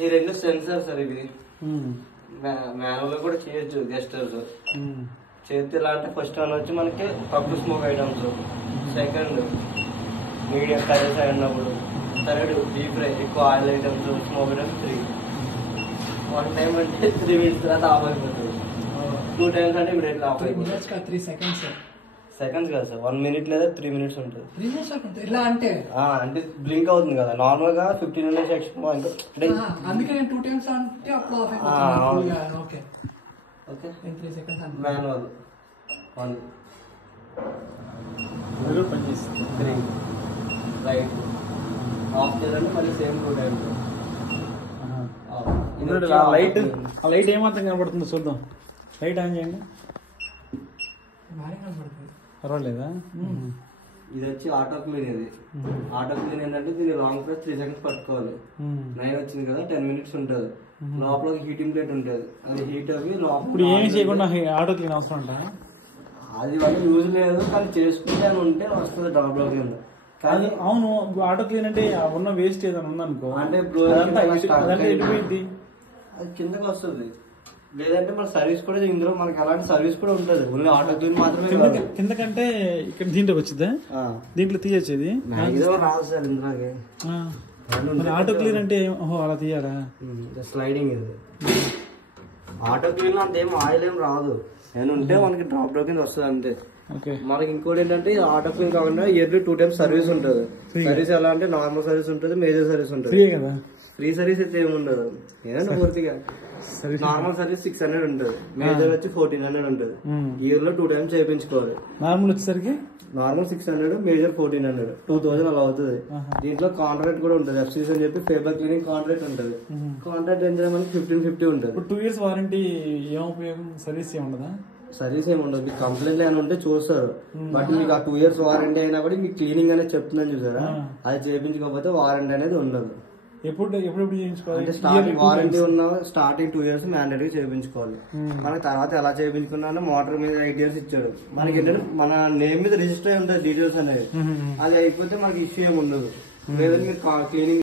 ఈ రెండు censor sir ఇవి మాన్యువల్ కూడా చేయొచ్చు గెస్టర్స్ చేస్తే ఎలా అంటే ఫస్ట్ వన్ వచ్చి మనకి పప్పు smoke items, second medium curries అయినప్పుడు, థర్డ్ డీప్ ఫ్రై ఎక్కువ oil items smoke items 3. 1 time అంటే 3 minutes తర్వాత ఆఫ్ అయిపోతుంది. 2 times అంటే ఇమీడియట్లీ ఆఫ్ అయిపోతుంది. 3 seconds సెకండ్స్ కాదు సార్, 1 minute లేదా 3 minutes ఉంటుంది. 3 minutes ఇలా అంటే బ్లింక్ అవుతుంది కదా నార్మల్ గా 15 minutes ఎక్స్ట్రా. అందుకే నేను 2 times అంటే అప్పుడు ఆఫ్ అయిపోతుంది. ఓకే ఓకే 3 seconds మాన్యువల్ 1 పనిచేస్తుంది. 3 రైట్ ఆఫ్ చేయాలంటే మళ్ళీ సేమ్ 2 times. లైట్ ఏమాత్రం కనబడుతుందో చూద్దాం. లైట్ ఆన్ చేయండి. పర్వాలేదా? ఇది వచ్చి ఆటో క్లీన్. ఇది ఆటో క్లీన్ ఏంటంటే దీన్ని లాంగ్ ప్రెస్ 3 seconds పట్టుకోవాలి. 9 వచ్చింది కదా 10 minutes ఉంటుంది. లోపల హీటింగ్ ప్లేట్ ఉంటుంది, అది హీట్ అవి లోపల. ఇప్పుడు ఏమి చేయకుండా ఆటో క్లీన్ అవసరం అంట? అది వల్ల యూజ్ లేదు, కానీ చేసుకుంటే అని ఉంటే వస్తుంది డ్రాప్ లో కింద. కానీ అవును, ఆటో క్లీన్ అంటే ఉన్న వేస్ట్ ఏదైనా ఉందనుకో అంటే అది కిందకి వస్తుంది. లేదంటే మన సర్వీస్ కూడా ఇందులో మనకి అలాంటి సర్వీస్ కూడా ఉంటుంది. ఓన్లీ ఆటో క్లీన్ మాత్రమే కిందకంటే ఇక్కడ దీంట్లోకి వచ్చిందా? దీంట్లో తీయచ్చేది రాదు సార్ ఇందులోకి. ఆటో క్లీన్ అంటే అలా తీయాలా? స్లైడింగ్ ఇది. ఆటో క్లీన్ లో అంతేం ఆయిల్ ఏం రాదు, ఏమైనా ఉంటే మనకి డ్రాప్ లో కింద వస్తుంది అంతే. మనకి ఇంకోటి ఏంటంటే ఆటో క్లీన్ కాకుండా ఇయర్లీ 2 times సర్వీస్ ఉంటుంది. సర్వీస్ ఎలా అంటే నార్మల్ సర్వీస్ ఉంటుంది, మేజర్ సర్వీస్ ఉంటుంది. ఫ్రీ సర్వీస్ అయితే ఏమి ఉండదు, ఏదైనా పూర్తిగా. నార్మల్ సర్వీస్ 600 ఉంటుంది, మేజర్ వచ్చి 1400 ఉంటుంది. ఇయర్ లో 2 times చేయించుకోవాలి. నార్మల్ వచ్చేసరికి నార్మల్ 600, మేజర్ 1400, 2000 అలా అవుతుంది. దీంట్లో కాంట్రాక్ట్ కూడా ఉంటుంది, ఎఫ్సీసీ అని చెప్పి ఫేబర్ క్లీనింగ్ కాంట్రాక్ట్ ఉంటుంది. కాంట్రాక్ట్ ఏం చేయాలి మనకి 1550 ఉంటుంది. 2 years వారంటీ ఏం ఉపయోగం? సర్వీస్ ఏముండదా? సర్వీస్ ఏమి ఉండదు. మీకు కంప్లైంట్ ఏమైనా ఉంటే చూస్తారు, బట్ మీకు ఆ 2 years వారంటీ అయినా కూడా మీకు క్లీనింగ్ అనేది చెప్తుందని చూసారా, అది చేయించుకోకపోతే వారంటీ అనేది ఉండదు. ఎప్పుడు చేయించుకోవాలి? అంటే స్టార్టింగ్ వారంటీ ఉన్న స్టార్టింగ్ 2 years మ్యాండేటరీ చేయించుకోవాలి. మనకి తర్వాత ఎలా చేయించుకున్నా మోటార్ మీద 8 years ఇచ్చాడు. మనకి ఏంటంటే మన నేమ్ మీద రిజిస్టర్ అయి ఉంటుంది డీటెయిల్స్ అనేది, అది అయిపోతే మనకి ఇష్యూ ఏమి ఉండదు. లేదంటే మీరు క్లీనింగ్